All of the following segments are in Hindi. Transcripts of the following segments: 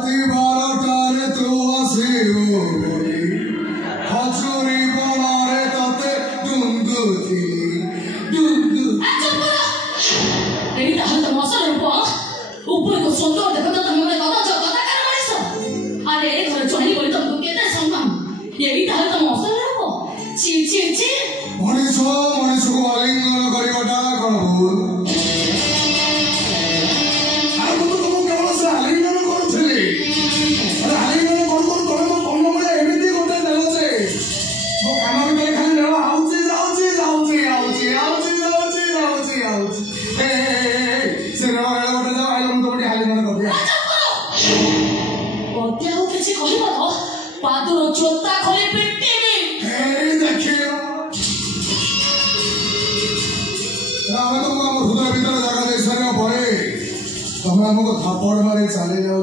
राति 12टारे तू आसिबु बोली हजूरी बणारे तते डुंगुथी डुंगु एई ताहल त मसल रूप ऊपर को सुंदर देखो तो तुम मेरे कथा कथा कर मारिस अरे घर चोरी बोली तुमको केते सम्मान एई ताहल त मसल रूप ची ची ची मनीषो को आलिंगन करिवटा कोन भूल हमको थापड़ मारे चले जाओ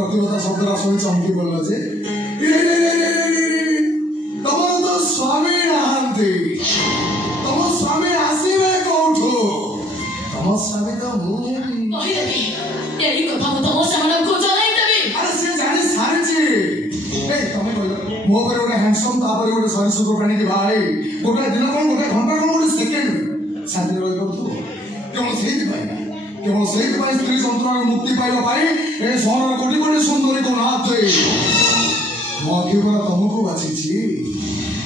प्रतिभा शब्द शुणी चमकी बोल जे तुम तो स्वामी नहांती तुम स्वामी आसीबे कोठो तुम स्वामी तो मुझे कहि देबी एई कथा मत हो समान को जणाई देबी अरे से जानी सारची ए तमे कहलो मो पर गोटे हैंडसम तापर गोटे सरीसृप प्राणी की भाई गोटे दिन कोन गोटे घंटा कोन गोटे सेकंड शांति रहि करथु केवल से स्त्री जंत्र मुक्ति पाइबा पाई ए सहर कोटी कोटी सुंदरी को नाथ दे मो केवल तुमको बाछिछि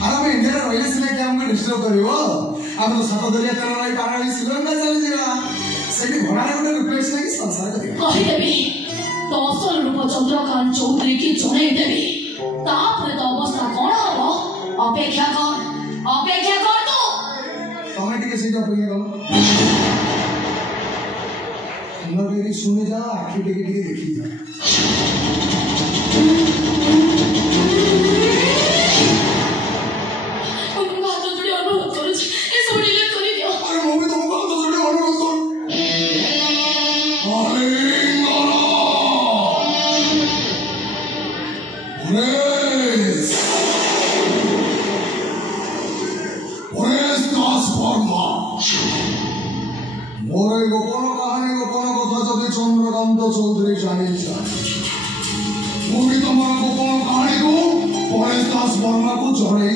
आर हम इंडिया रहिले सिने के हमको डिस्टर्ब करिवो हम सात दरिया तेरा रही पानी श्रीलंका चली जिवा सेठी भणारे गोटे रिप्लेस नहीं संसार करिया कहि देबी तो असल रूप चंद्रकांत चौधरी की जणाई देबी तापर तो अवस्था कोन हबो अपेक्षा कर तो तमे टिके सीधा पइए गलो मेरी सुने जा आखि टिके देखी जा मोरे गोपन कहानी गोपन कथा जदि चंद्रकांत चौधरी जानी मुझे तुम गोपन कहानी को परेश दास वर्मा को जड़े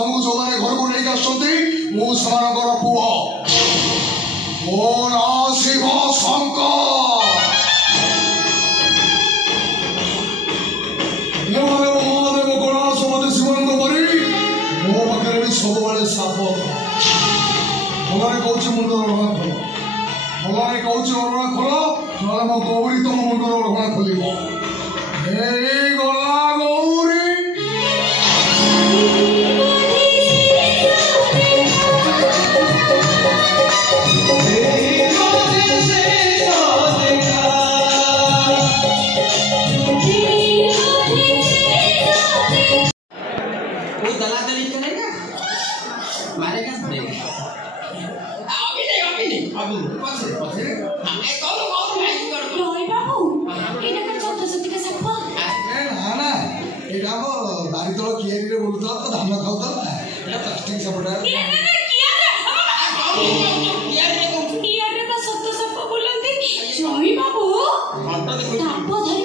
तुमको जो मैंने घर को नहीं आसती मु सेमानकर पुओ मो ना शिव शंकर महादेव गणेश मत शिवंग परी मो पाखे भी सब साप भगवान कौच मुंड ओढ़ा खोल भगवान कौच ओढ़ा खोल ना मो गौरी तुम मुंड ओढ़ा खोल गला गौरी धान खाऊ प्लास्टिक सपटा ସ୍ୱାମୀ ବାବୁ ଘଣ୍ଟା ଦେଖୁଛି ତାପ ଧରି